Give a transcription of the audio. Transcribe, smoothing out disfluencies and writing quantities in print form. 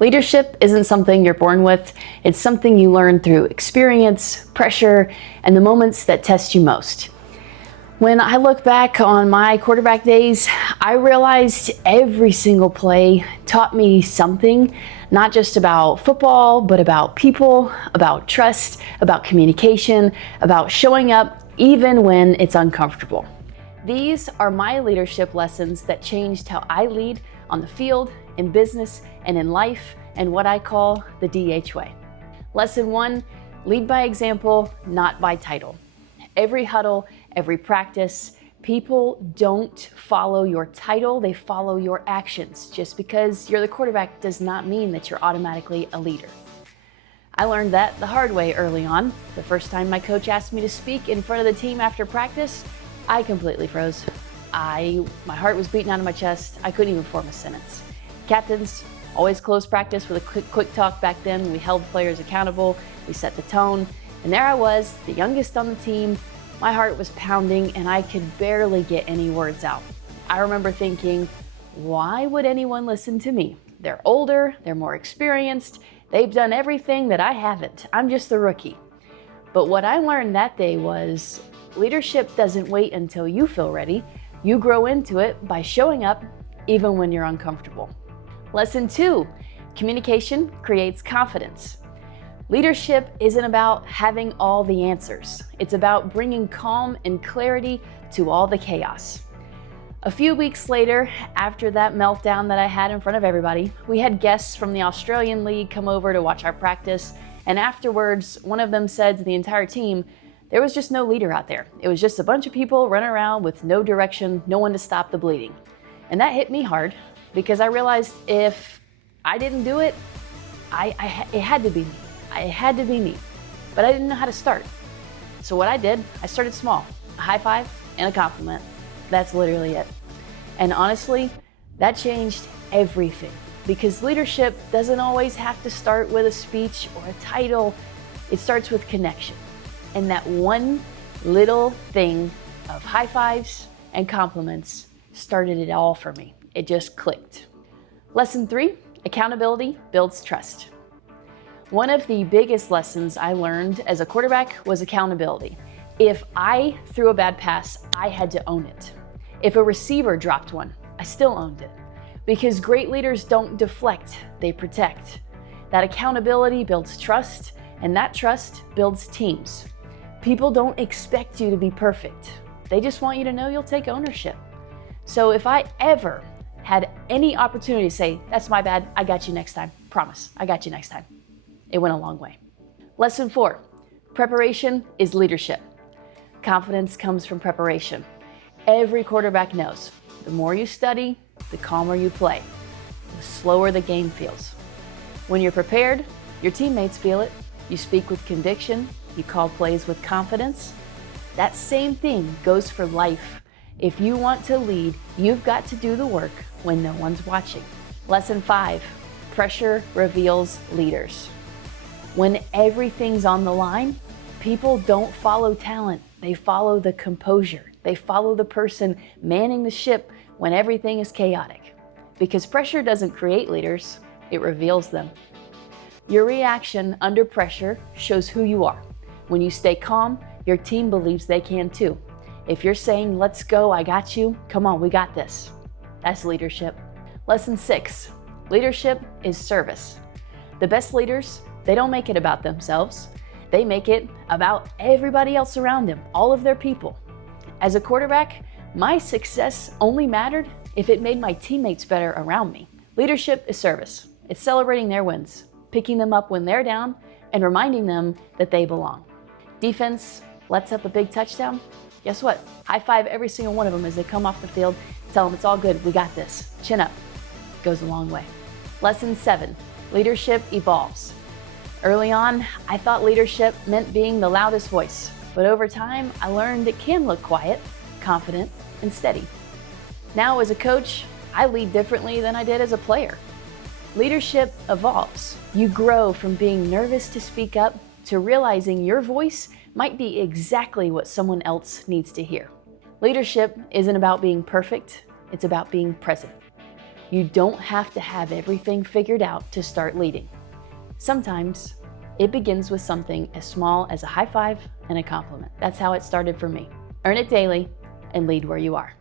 Leadership isn't something you're born with, it's something you learn through experience, pressure, and the moments that test you most. When I look back on my quarterback days, I realized every single play taught me something, not just about football, but about people, about trust, about communication, about showing up even when it's uncomfortable. These are my leadership lessons that changed how I lead on the field, in business, and in life, and what I call the DH way. Lesson 1, lead by example, not by title. Every huddle, every practice, people don't follow your title, they follow your actions. Just because you're the quarterback does not mean that you're automatically a leader. I learned that the hard way early on. The first time my coach asked me to speak in front of the team after practice, I completely froze. My heart was beating out of my chest. I couldn't even form a sentence. Captains always close practice with a quick talk back then. We held players accountable, we set the tone, and there I was, the youngest on the team. My heart was pounding and I could barely get any words out. I remember thinking, why would anyone listen to me? They're older, they're more experienced, they've done everything that I haven't. I'm just the rookie. But what I learned that day was leadership doesn't wait until you feel ready. You grow into it by showing up even when you're uncomfortable. Lesson 2, communication creates confidence. Leadership isn't about having all the answers. It's about bringing calm and clarity to all the chaos. A few weeks later, after that meltdown that I had in front of everybody, we had guests from the Australian League come over to watch our practice, and afterwards, one of them said to the entire team, there was just no leader out there. It was just a bunch of people running around with no direction, no one to stop the bleeding. And that hit me hard because I realized if I didn't do it, it had to be me. It had to be me, but I didn't know how to start. So what I did, I started small, a high five and a compliment. That's literally it. And honestly, that changed everything because leadership doesn't always have to start with a speech or a title. It starts with connection. And that one little thing of high fives and compliments started it all for me. It just clicked. Lesson 3, accountability builds trust. One of the biggest lessons I learned as a quarterback was accountability. If I threw a bad pass, I had to own it. If a receiver dropped one, I still owned it. Because great leaders don't deflect, they protect. That accountability builds trust, and that trust builds teams. People don't expect you to be perfect. They just want you to know you'll take ownership. So if I ever had any opportunity to say, that's my bad, I got you next time, promise, I got you next time, it went a long way. Lesson 4, preparation is leadership. Confidence comes from preparation. Every quarterback knows, the more you study, the calmer you play, the slower the game feels. When you're prepared, your teammates feel it. You speak with conviction, you call plays with confidence. That same thing goes for life. If you want to lead, you've got to do the work when no one's watching. Lesson 5, pressure reveals leaders. When everything's on the line, people don't follow talent, they follow the composure. They follow the person manning the ship when everything is chaotic. Because pressure doesn't create leaders, it reveals them. Your reaction under pressure shows who you are. When you stay calm, your team believes they can too. If you're saying, let's go, I got you, come on, we got this. That's leadership. Lesson 6, leadership is service. The best leaders, they don't make it about themselves. They make it about everybody else around them, all of their people. As a quarterback, my success only mattered if it made my teammates better around me. Leadership is service. It's celebrating their wins, picking them up when they're down, and reminding them that they belong. Defense lets up a big touchdown. Guess what? High five every single one of them as they come off the field. Tell them it's all good, we got this. Chin up. Goes a long way. Lesson 7, leadership evolves. Early on, I thought leadership meant being the loudest voice, but over time, I learned it can look quiet, confident, and steady. Now as a coach, I lead differently than I did as a player. Leadership evolves. You grow from being nervous to speak up to realizing your voice might be exactly what someone else needs to hear. Leadership isn't about being perfect, it's about being present. You don't have to have everything figured out to start leading. Sometimes it begins with something as small as a high five and a compliment. That's how it started for me. Earn it daily and lead where you are.